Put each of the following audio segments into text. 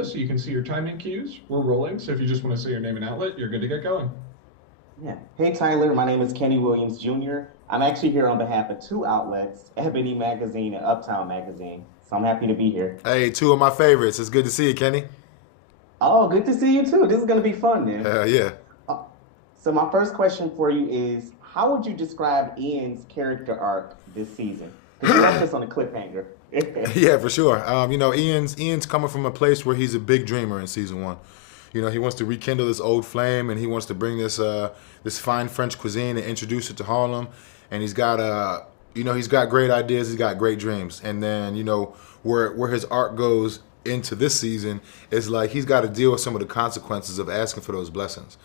so you can see your timing cues. We're rolling, so if you just want to say your name and outlet, you're good to get going. Yeah. Hey, Tyler. My name is Kenny Williams Jr. I'm actually here on behalf of two outlets, Ebony Magazine and Uptown Magazine. So I'm happy to be here. Hey, two of my favorites. It's good to see you, Kenny. Oh, good to see you too. This is going to be fun, man. Hell yeah. Uh, so my first question for you is, how would you describe Ian's character arc this season? Because you left us on a cliffhanger. Yeah, for sure. Ian's coming from a place where he's a big dreamer in season one. He wants to rekindle this old flame, and he wants to bring this fine French cuisine and introduce it to Harlem. And he's got great ideas. He's got great dreams. And then where his arc goes into this season is like he's got to deal with some of the consequences of asking for those blessings.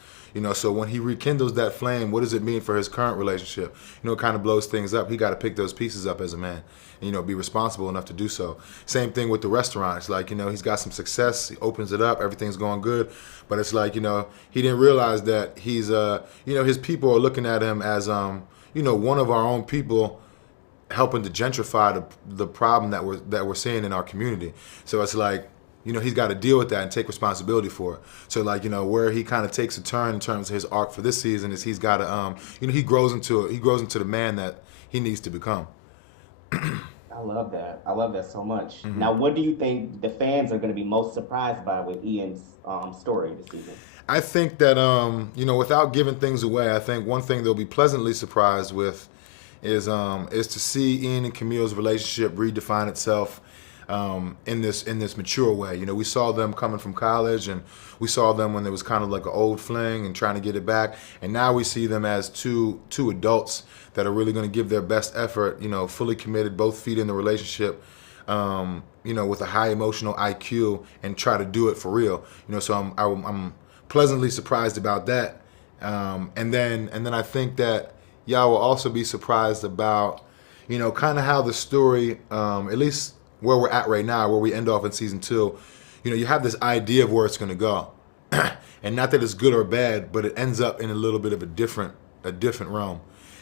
So when he rekindles that flame, what does it mean for his current relationship? It kind of blows things up. He got to pick those pieces up as a man, and, be responsible enough to do so. Same thing with the restaurant. It's like, he's got some success. He opens it up. Everything's going good. But it's like, he didn't realize that he's, his people are looking at him as, one of our own people helping to gentrify the problem that we're seeing in our community. So it's like, he's got to deal with that and take responsibility for it. So like, where he kind of takes a turn in terms of his arc for this season is he's got to, he grows into the man that he needs to become. I love that. I love that so much. Mm-hmm. Now, what do you think the fans are going to be most surprised by with Ian's story this season? I think that, without giving things away, I think one thing they'll be pleasantly surprised with is to see Ian and Camille's relationship redefine itself in this mature way. We saw them coming from college, and we saw them when there was kind of like an old fling and trying to get it back, and now we see them as two adults that are really going to give their best effort. Fully committed, both feet in the relationship. With a high emotional IQ and try to do it for real. So I'm pleasantly surprised about that. And then I think that y'all will also be surprised about, kind of how the story, at least where we're at right now, where we end off in season 2, you have this idea of where it's going to go. And not that it's good or bad, but it ends up in a little bit of a different realm.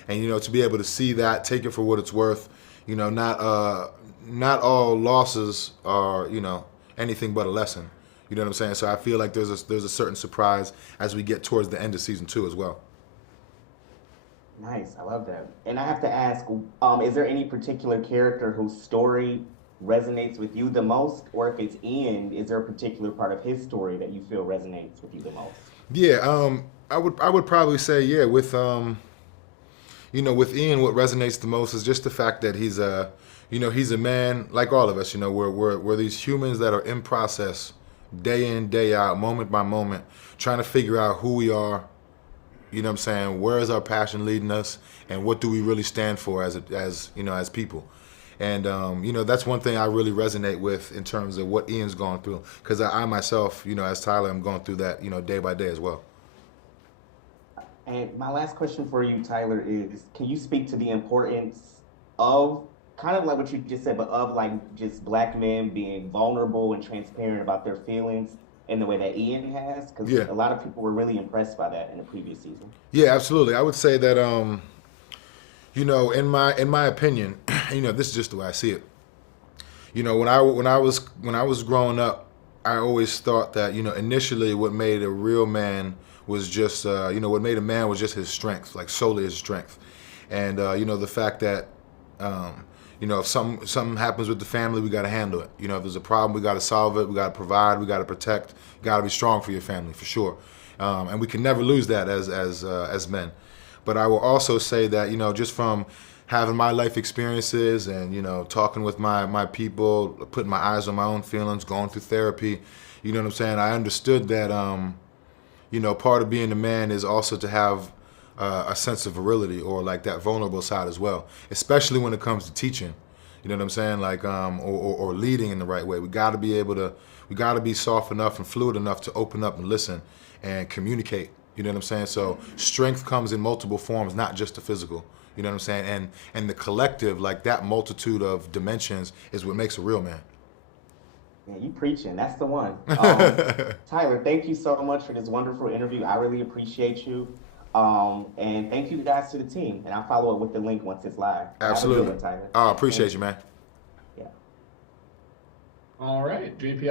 And, to be able to see that, take it for what it's worth, not all losses are, anything but a lesson. You know what I'm saying? So I feel like there's a certain surprise as we get towards the end of season 2 as well. Nice, I love that. And I have to ask, is there any particular character whose story resonates with you the most? Or if it's Ian, is there a particular part of his story that you feel resonates with you the most? Yeah, I would probably say, yeah, with with Ian, what resonates the most is just the fact that he's a man like all of us. We're these humans that are in process, day in, day out, moment by moment, trying to figure out who we are. You know what I'm saying? Where is our passion leading us, and what do we really stand for as people? And that's one thing I really resonate with in terms of what Ian's going through, because I myself, as Tyler, I'm going through that, day by day as well. And my last question for you, Tyler, is can you speak to the importance of kind of like what you just said, but of like just black men being vulnerable and transparent about their feelings in the way that Ian has? Because Yeah. a lot of people were really impressed by that in the previous season. Yeah, absolutely. I would say that in my opinion, this is just the way I see it. When I was growing up, I always thought that initially what made a real man was just what made a man was just his strength, like solely his strength, and the fact that if something happens with the family, we got to handle it. If there's a problem, we got to solve it. We got to provide. We got to protect. You got to be strong for your family for sure, and we can never lose that as men. But I will also say that just from having my life experiences and talking with my people, putting my eyes on my own feelings, going through therapy, you know what I'm saying. I understood that part of being a man is also to have a sense of virility, or like that vulnerable side as well, especially when it comes to teaching. You know what I'm saying? Like or leading in the right way. We got to be soft enough and fluid enough to open up and listen and communicate. You know what I'm saying? So strength comes in multiple forms, not just the physical. You know what I'm saying? And the collective, like that multitude of dimensions, is what makes a real man. Yeah, you preaching. That's the one. Tyler, thank you so much for this wonderful interview. I really appreciate you. And thank you guys to the team. And I'll follow up with the link once it's live. Have a good Absolutely. one, Tyler. I appreciate Thank you, you. man. Yeah. All right, JPI.